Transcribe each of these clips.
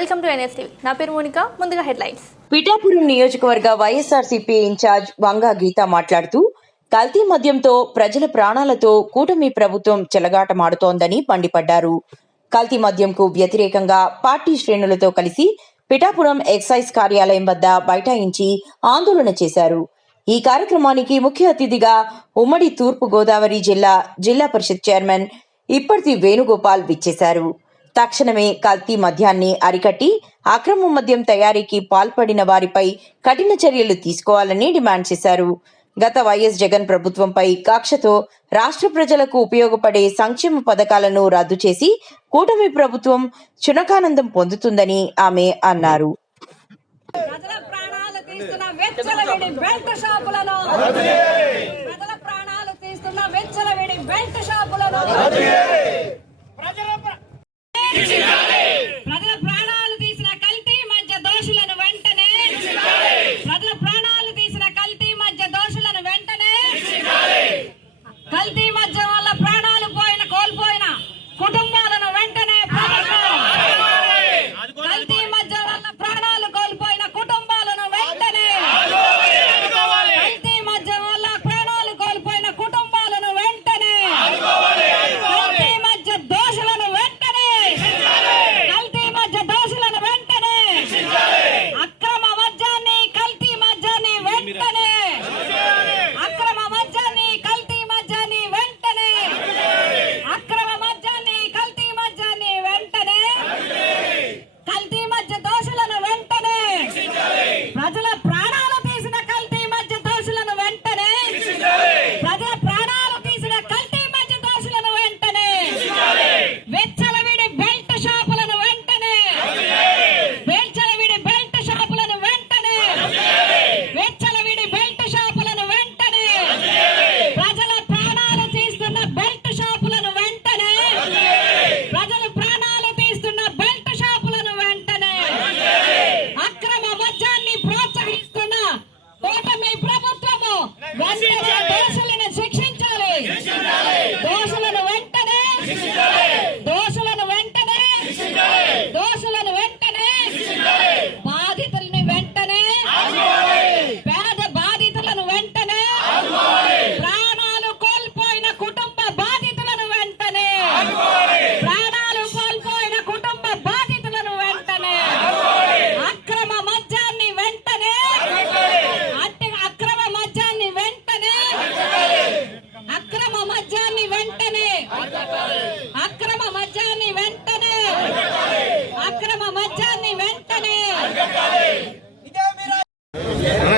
Welcome to NS TV. నా పేరు మోనికా. ముందుగా హెడ్లైన్స్. పిఠాపురం నియోజకవర్గ వైఎస్ఆర్సీపీ ఇన్ఛార్జ్ వంగా గీత మాట్లాడుతూ కల్తీ మద్యంతో ప్రజల ప్రాణాలతో కూటమి ప్రభుత్వం చెలగాటమాడుతోందని మండిపడ్డారు. కల్తీ మద్యంకు వ్యతిరేకంగా పార్టీ శ్రేణులతో కలిసి పిఠాపురం ఎక్సైజ్ కార్యాలయం వద్ద బైఠాయించి ఆందోళన చేశారు. ఈ కార్యక్రమానికి ముఖ్య అతిథిగా ఉమ్మడి తూర్పు గోదావరి జిల్లా పరిషత్ చైర్మన్ ఇప్పటి వేణుగోపాల్ విచ్చేశారు. తక్షణమే కల్తీ మద్యాన్ని అరికట్టి అక్రమ మద్యం తయారీకి పాల్పడిన వారిపై కఠిన చర్యలు తీసుకోవాలని డిమాండ్ చేశారు. గత వైఎస్ జగన్ ప్రభుత్వంపై కక్షతో రాష్ట్ర ప్రజలకు ఉపయోగపడే సంక్షేమ పథకాలను రద్దు చేసి కూటమి ప్రభుత్వం చునకానందం పొందుతుందని ఆమె అన్నారు. ప్రజల ప్రాణాలు తీసిన కల్తీ మధ్య దోషులను వెంటనే ప్రజల ప్రాణాలు తీసిన కల్తీ మధ్య దోషులను వెంటనే కల్తీ మధ్య వల్ల ప్రాణాలు కోల్పోయిన కుటుంబాలను వెంటనే కల్తీ మధ్య వల్ల ప్రాణాలు కోల్పోయిన కుటుంబాలను వెంటనే కల్తీ మధ్య వల్ల ప్రాణాలు కోల్పోయిన కుటుంబాలను వెంటనే కల్తీ మధ్య దోషులను అక్రమ మద్యాన్ని కల్తీ మద్యాన్ని వెంటనే అక్రమ మద్యాన్ని కల్తీ మద్యాన్ని వెంటనే అక్రమ మద్యాన్ని కల్తీ మద్యాన్ని వెంటనే కల్తీ మధ్య దోషులను వెంటనే ప్రజల ప్రాణాలు తీసిన కల్తీ మధ్య దోషులను వెంటనే ప్రజల ప్రాణాలు తీసిన కల్తీ మధ్య దోషులను వెంటనే వెచ్చలవిడి బెల్ట్ షాపులను వెంటనే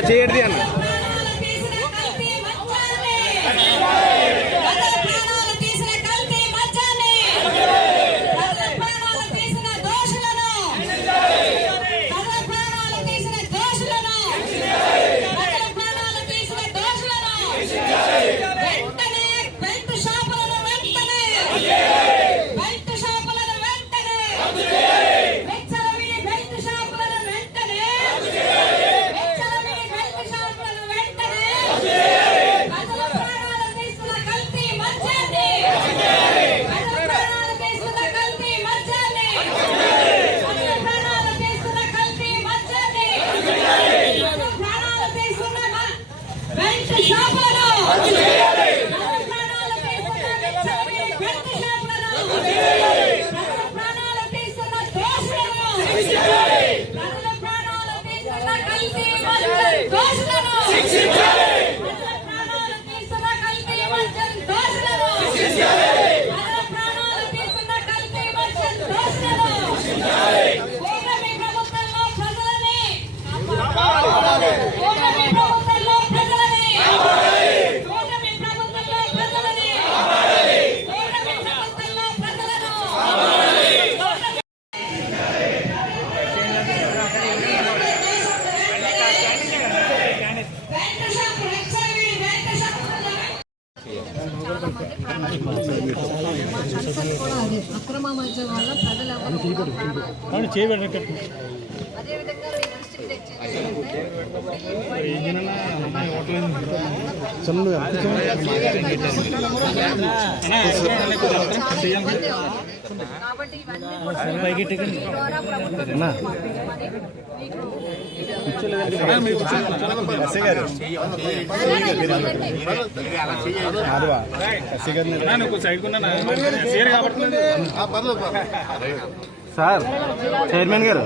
చేయడి అన్న అక్రమ మద్యం వల్ల ప్రజలు అదేవిధంగా కాబట్టి ఇవన్నీ ద్వారా సార్ చైర్మన్ గారు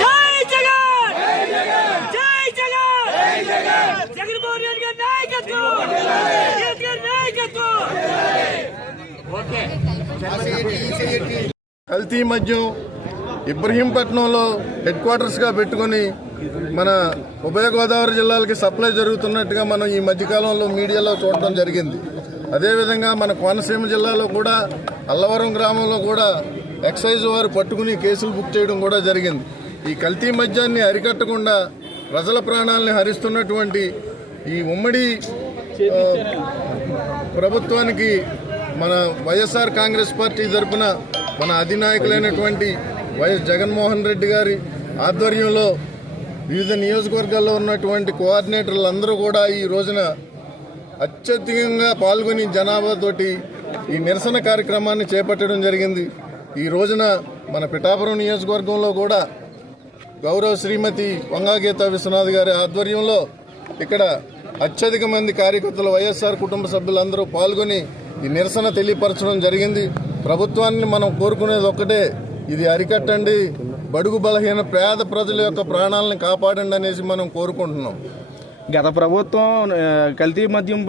జై జగన్ జై జగన్ జగన్మోహన్ రెడ్డి గారి నాయకత్వం నాయకత్వం. కల్తీ మద్యం ఇబ్రహీంపట్నంలో హెడ్ క్వార్టర్స్గా పెట్టుకొని మన ఉభయ గోదావరి జిల్లాలకి సప్లై జరుగుతున్నట్టుగా మనం ఈ మధ్యకాలంలో మీడియాలో చూడటం జరిగింది. అదేవిధంగా మన కోనసీమ జిల్లాలో కూడా అల్లవరం గ్రామంలో కూడా ఎక్సైజ్ వారు పట్టుకుని కేసులు బుక్ చేయడం కూడా జరిగింది. ఈ కల్తీ మద్యాన్ని అరికట్టకుండా ప్రజల ప్రాణాలని హరిస్తున్నటువంటి ఈ ఉమ్మడి ప్రభుత్వానికి మన వైఎస్ఆర్ కాంగ్రెస్ పార్టీ తరఫున మన అధినాయకులైనటువంటి వైఎస్ జగన్మోహన్ రెడ్డి గారి ఆధ్వర్యంలో వివిధ నియోజకవర్గాల్లో ఉన్నటువంటి కోఆర్డినేటర్లందరూ కూడా ఈ రోజున అత్యధికంగా పాల్గొని జనాభాతోటి ఈ నిరసన కార్యక్రమాన్ని చేపట్టడం జరిగింది. ఈ రోజున మన పిఠాపురం నియోజకవర్గంలో కూడా గౌరవ శ్రీమతి వంగాగీత విశ్వనాథ్ గారి ఆధ్వర్యంలో ఇక్కడ అత్యధిక మంది కార్యకర్తలు వైఎస్ఆర్ కుటుంబ సభ్యులందరూ పాల్గొని ఈ నిరసన తెలియపరచడం జరిగింది. ప్రభుత్వాన్ని మనం కోరుకునేది ఒక్కటే, ఇది అరికట్టండి, బడుగు బలహీన పేద ప్రజల యొక్క ప్రాణాలను కాపాడండి అనేసి మనం కోరుకుంటున్నాం. గత ప్రభుత్వం కల్తీ మద్యం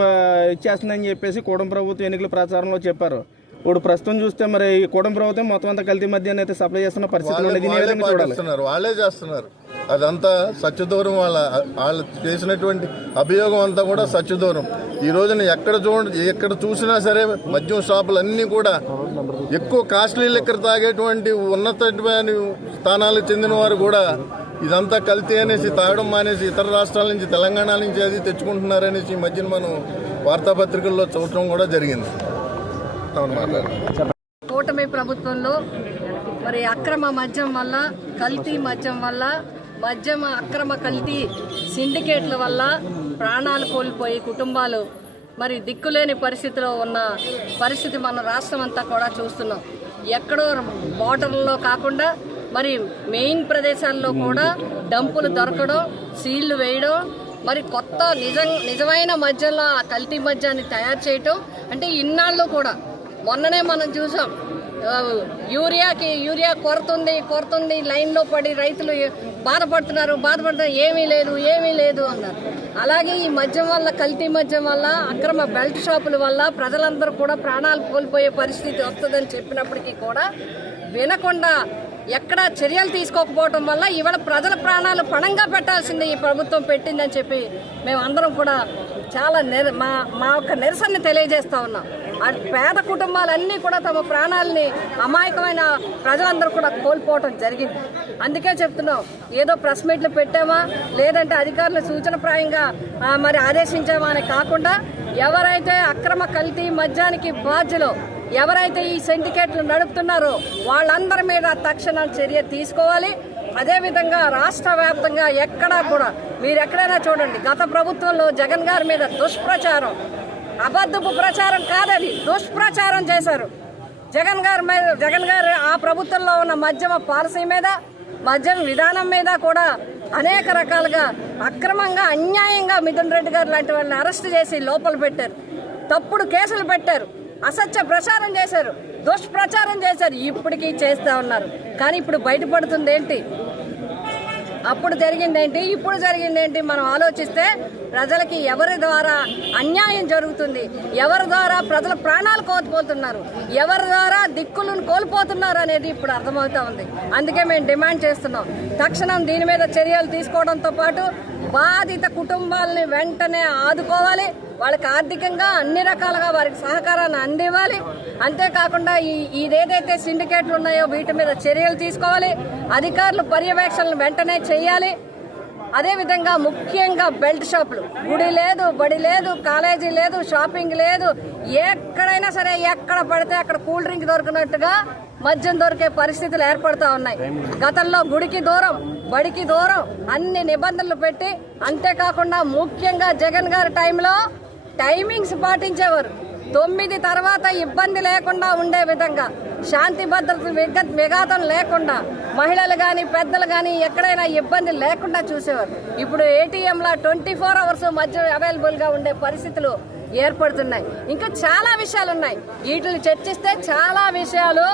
ఇచ్చేస్తుందని చెప్పేసి కూటమి ప్రభుత్వం ఎన్నికల ప్రచారంలో చెప్పారు. ఇప్పుడు ప్రస్తుతం చూస్తే మరి ఈ కూటమి ప్రభుత్వం మొత్తం అంతా కల్తీ మద్యాన్ని అయితే సప్లై చేస్తున్న పరిస్థితి వాళ్ళే చేస్తున్నారు. అదంతా సత్యదూరం. వాళ్ళు చేసినటువంటి అభియోగం అంతా కూడా సత్యదూరం. ఈ రోజున ఎక్కడ చూసినా సరే మద్యం షాపులన్నీ కూడా ఎక్కువ కాస్ట్లీ లిక్కర్ తాగేటువంటి ఉన్నతమైన స్థానాలకు చెందిన వారు కూడా ఇదంతా కల్తీ అనేసి తాగడం మానేసి ఇతర రాష్ట్రాల నుంచి తెలంగాణ నుంచి అది తెచ్చుకుంటున్నారనేసి ఈ మధ్యన మనం వార్తాపత్రికల్లో చూడటం కూడా జరిగింది. కూటమి ప్రభుత్వంలో మరి అక్రమ మద్యం వల్ల, కల్తీ మద్యం వల్ల, మద్యం అక్రమ కల్తీ సిండికేట్ల వల్ల ప్రాణాలు కోల్పోయి కుటుంబాలు మరి దిక్కులేని పరిస్థితిలో ఉన్న పరిస్థితి మన రాష్ట్రం అంతా కూడా చూస్తున్నాం. ఎక్కడో బార్డర్లలో కాకుండా మరి మెయిన్ ప్రదేశాల్లో కూడా డంపులు దొరకడం, సీళ్లు వేయడం, మరి కొత్త నిజమైన మద్యంలో ఆ కల్తీ మద్యాన్ని తయారు చేయటం. అంటే ఇన్నాళ్ళు కూడా మొన్ననే మనం చూసాం, యూరియా కొరతుంది లైన్లో పడి రైతులు బాధపడుతున్నారు, ఏమీ లేదు అన్నారు. అలాగే ఈ మద్యం వల్ల, కల్తీ మద్యం వల్ల, అక్రమ బెల్ట్ షాపుల వల్ల ప్రజలందరూ కూడా ప్రాణాలు కోల్పోయే పరిస్థితి వస్తుందని చెప్పినప్పటికీ కూడా వినకుండా ఎక్కడ చర్యలు తీసుకోకపోవడం వల్ల ఇవాళ ప్రజల ప్రాణాలు పణంగా పెట్టాల్సింది ఈ ప్రభుత్వం పెట్టిందని చెప్పి మేమందరం కూడా చాలా మా యొక్క నిరసనని తెలియజేస్తా ఉన్నాం. పేద కుటుంబాలన్నీ కూడా తమ ప్రాణాలని అమాయకమైన ప్రజలందరూ కూడా కోల్పోవటం జరిగింది. అందుకే చెప్తున్నాం, ఏదో ప్రెస్ మీట్లు పెట్టామా లేదంటే అధికారుల సూచనప్రాయంగా మరి ఆదేశించామా అని కాకుండా ఎవరైతే అక్రమ కల్తీ మద్యానికి బాధ్యులో, ఎవరైతే ఈ సిండికేట్లు నడుపుతున్నారో వాళ్ళందరి మీద తక్షణ చర్య తీసుకోవాలి. అదేవిధంగా రాష్ట్ర వ్యాప్తంగా ఎక్కడా కూడా మీరు ఎక్కడైనా చూడండి, గత ప్రభుత్వంలో జగన్ గారి మీద దుష్ప్రచారం, అబద్ధపు ప్రచారం కాదది, దుష్ప్రచారం చేశారు. జగన్ గారు ఆ ప్రభుత్వంలో ఉన్న మద్యమ పాలసీ మీద, మద్యం విధానం మీద కూడా అనేక రకాలుగా అక్రమంగా, అన్యాయంగా మిథున్ రెడ్డి గారు లాంటి వాళ్ళని అరెస్ట్ చేసి లోపల పెట్టారు, తప్పుడు కేసులు పెట్టారు, అసత్య ప్రచారం చేశారు, దుష్ప్రచారం చేశారు. ఇప్పటికీ చేస్తూ ఉన్నారు. కానీ ఇప్పుడు బయటపడుతుంది ఏంటి, అప్పుడు జరిగిందేంటి, ఇప్పుడు జరిగిందేంటి మనం ఆలోచిస్తే ప్రజలకి ఎవరి ద్వారా అన్యాయం జరుగుతుంది, ఎవరి ద్వారా ప్రజల ప్రాణాలు కోల్పోతున్నారు, ఎవరి ద్వారా దిక్కులను కోల్పోతున్నారు అనేది ఇప్పుడు అర్థమవుతా ఉంది. అందుకే మేము డిమాండ్ చేస్తున్నాం, తక్షణం దీని మీద చర్యలు తీసుకోవడంతో పాటు బాధిత కుటుంబాలని వెంటనే ఆదుకోవాలి, వాళ్ళకి ఆర్థికంగా అన్ని రకాలుగా వారికి సహకారాన్ని అందివ్వాలి. అంతేకాకుండా ఇదేదైతే సిండికేట్లు ఉన్నాయో వీటి మీద చర్యలు తీసుకోవాలి, అధికారులు పర్యవేక్షణలు వెంటనే చేయాలి. అదేవిధంగా ముఖ్యంగా బెల్ట్ షాపులు, గుడి లేదు, బడి లేదు, కాలేజీ లేదు, షాపింగ్ లేదు, ఎక్కడైనా సరే ఎక్కడ పడితే అక్కడ కూల్ డ్రింక్ దొరికినట్టుగా మద్యం దొరికే పరిస్థితులు ఏర్పడుతూ ఉన్నాయి. గతంలో గుడికి దూరం, బడికి దూరం అన్ని నిబంధనలు పెట్టి, అంతేకాకుండా ముఖ్యంగా జగన్ గారి టైంలో టైమింగ్స్ పాటించేవారు. 9 తర్వాత ఇబ్బంది లేకుండా ఉండే విధంగా, శాంతి భద్రత విఘాతం లేకుండా, మహిళలు కానీ పెద్దలు కానీ ఎక్కడైనా ఇబ్బంది లేకుండా చూసేవారు. ఇప్పుడు ఏటీఎంలా 24 అవర్స్ మద్యం అవైలబుల్గా ఉండే పరిస్థితులు ఏర్పడుతున్నాయి. ఇంకా చాలా విషయాలు ఉన్నాయి. వీటిని చర్చిస్తే చాలా విషయాలు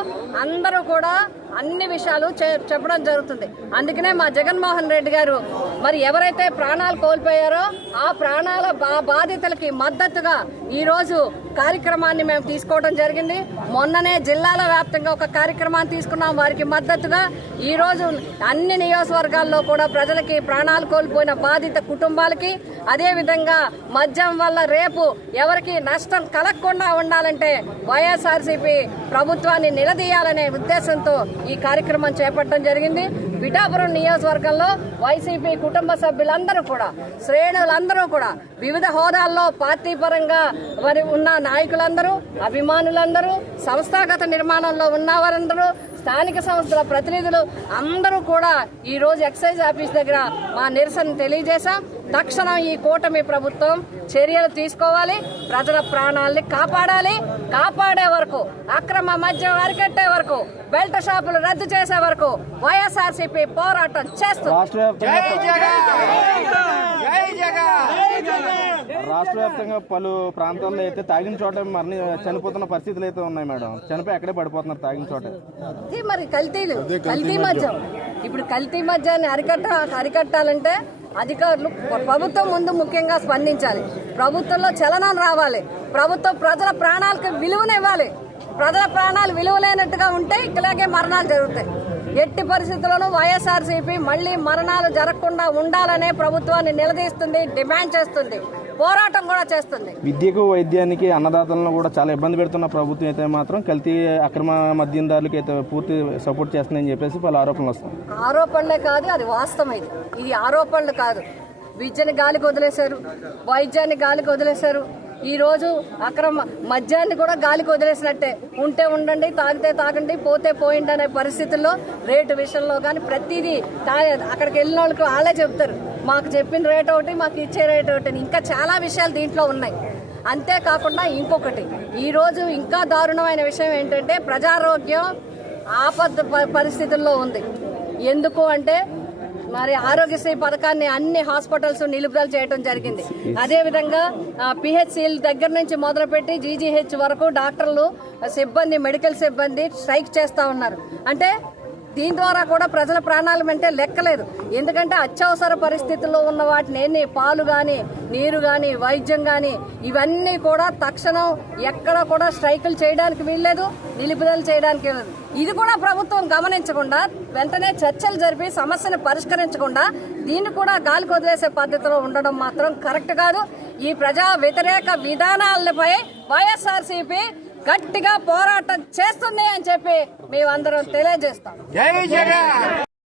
అందరూ కూడా అన్ని విషయాలు చెప్పడం జరుగుతుంది. అందుకనే మా జగన్మోహన్ రెడ్డి గారు మరి ఎవరైతే ప్రాణాలు కోల్పోయారో ఆ ప్రాణాల బాధితులకి మద్దతుగా ఈరోజు కార్యక్రమాన్ని మేము తీసుకోవడం జరిగింది. మొన్ననే జిల్లాల వ్యాప్తంగా ఒక కార్యక్రమాన్ని తీసుకున్నాం వారికి మద్దతుగా. ఈరోజు అన్ని నియోజకవర్గాల్లో కూడా ప్రజలకి, ప్రాణాలు కోల్పోయిన బాధిత కుటుంబాలకి, అదేవిధంగా మద్యం వల్ల రేపు ఎవరికి నష్టం కలగకుండా ఉండాలంటే వైఎస్ఆర్సీపీ ప్రభుత్వాన్ని నిలదీయాలనే ఉద్దేశంతో ఈ కార్యక్రమం చేపట్టడం జరిగింది. పిఠాపురం నియోజకవర్గంలో వైసీపీ కుటుంబ సభ్యులందరూ కూడా, శ్రేణులందరూ కూడా, వివిధ హోదాల్లో పార్టీ పరంగా మరి ఉన్న నాయకులందరూ, అభిమానులందరూ, సంస్థాగత నిర్మాణంలో ఉన్నవారందరూ, స్థానిక సంస్థల ప్రతినిధులు అందరూ కూడా ఈ రోజు ఎక్సైజ్ ఆఫీస్ దగ్గర మా నిరసన తెలియజేశాం. తక్షణం ఈ కూటమి ప్రభుత్వం చర్యలు తీసుకోవాలి, ప్రజల ప్రాణాలని కాపాడాలి. కాపాడే వరకు, అక్రమ మద్యం అరికట్టే వరకు, బెల్ట్ షాపులు రద్దు చేసే వరకు వైఎస్ఆర్సీపీ పోరాటం చేస్తుంది. రాష్ట్ర వ్యాప్తంగా పలు ప్రాంతాల్లో అయితే తాగిన చోట చనిపోతున్న పరిస్థితులు అయితే ఉన్నాయి మేడం. చనిపోయి అక్కడే పడిపోతున్నారు తాగిన చోట. ఇది మరి కల్తీ మద్యం. ఇప్పుడు కల్తీ మద్యాన్ని అరికట్టాలంటే అధికారులు, ప్రభుత్వం ముందు ముఖ్యంగా స్పందించాలి. ప్రభుత్వంలో చలనం రావాలి. ప్రభుత్వం ప్రజల ప్రాణాలకు విలువనివ్వాలి. ప్రజల ప్రాణాలు విలువ లేనట్టుగా ఉంటే ఇలాగే మరణాలు జరుగుతాయి. ఎట్టి పరిస్థితుల్లోనూ వైఎస్ఆర్సీపీ మళ్లీ మరణాలు జరగకుండా ఉండాలనే ప్రభుత్వాన్ని నిలదీస్తుంది, డిమాండ్ చేస్తుంది, పోరాటం కూడా చేస్తుంది. విద్యకు, వైద్యానికి, అన్నదాతలను కూడా చాలా ఇబ్బంది పెడుతున్న ప్రభుత్వం అయితే మాత్రం కల్తీ అక్రమ మద్యందారులకి అయితే పూర్తి సపోర్ట్ చేస్తుందని చెప్పేసి పలు ఆరోపణలు వస్తాయి. ఆరోపణలే కాదు, అది వాస్తవం. ఇది ఆరోపణలు కాదు. విద్యని గాలికి వదిలేశారు, వైద్యాన్ని గాలికి వదిలేశారు. ఈ రోజు అక్రమ మద్యాన్ని కూడా గాలికి వదిలేసినట్టే. ఉంటే ఉండండి, తాగితే తాగండి, పోతే పోయిండి అనే పరిస్థితుల్లో రేటు విషయంలో కానీ ప్రతిదీ అక్కడికి వెళ్ళిన వాళ్ళకి వాళ్ళే చెప్తారు, మాకు చెప్పిన రేట్ ఒకటి, మాకు ఇచ్చే రేట్ ఒకటి. ఇంకా చాలా విషయాలు దీంట్లో ఉన్నాయి. అంతేకాకుండా ఇంకొకటి, ఈరోజు ఇంకా దారుణమైన విషయం ఏంటంటే ప్రజారోగ్యం ఆపద పరిస్థితుల్లో ఉంది. ఎందుకు అంటే మరి ఆరోగ్యశ్రీ పథకాన్ని అన్ని హాస్పిటల్స్ నిలుపుదల చేయడం జరిగింది. అదేవిధంగా పిహెచ్సిల దగ్గర నుంచి మొదలుపెట్టి జీజీహెచ్ వరకు డాక్టర్లు, సిబ్బంది, మెడికల్ సిబ్బంది స్ట్రైక్ చేస్తూ ఉన్నారు. అంటే దీని ద్వారా కూడా ప్రజల ప్రాణాలు అంటే లెక్కలేదు. ఎందుకంటే అత్యవసర పరిస్థితుల్లో ఉన్న వాటిని పాలు కానీ, నీరు కానీ, వైద్యం కానీ ఇవన్నీ కూడా తక్షణం ఎక్కడ కూడా స్ట్రైకులు చేయడానికి వీల్లేదు, నిలుపుదల చేయడానికి వీల్లేదు. ఇది కూడా ప్రభుత్వం గమనించకుండా వెంటనే చర్చలు జరిపి సమస్యను పరిష్కరించకుండా దీన్ని కూడా గాలికి వదిలేసే పద్ధతిలో ఉండడం మాత్రం కరెక్ట్ కాదు. ఈ ప్రజా వ్యతిరేక విధానాలపై వైఎస్ఆర్సీపీ గట్టిగా పోరాటం చేస్తుంది అని చెప్పి మేమందరం తెలియజేస్తాం.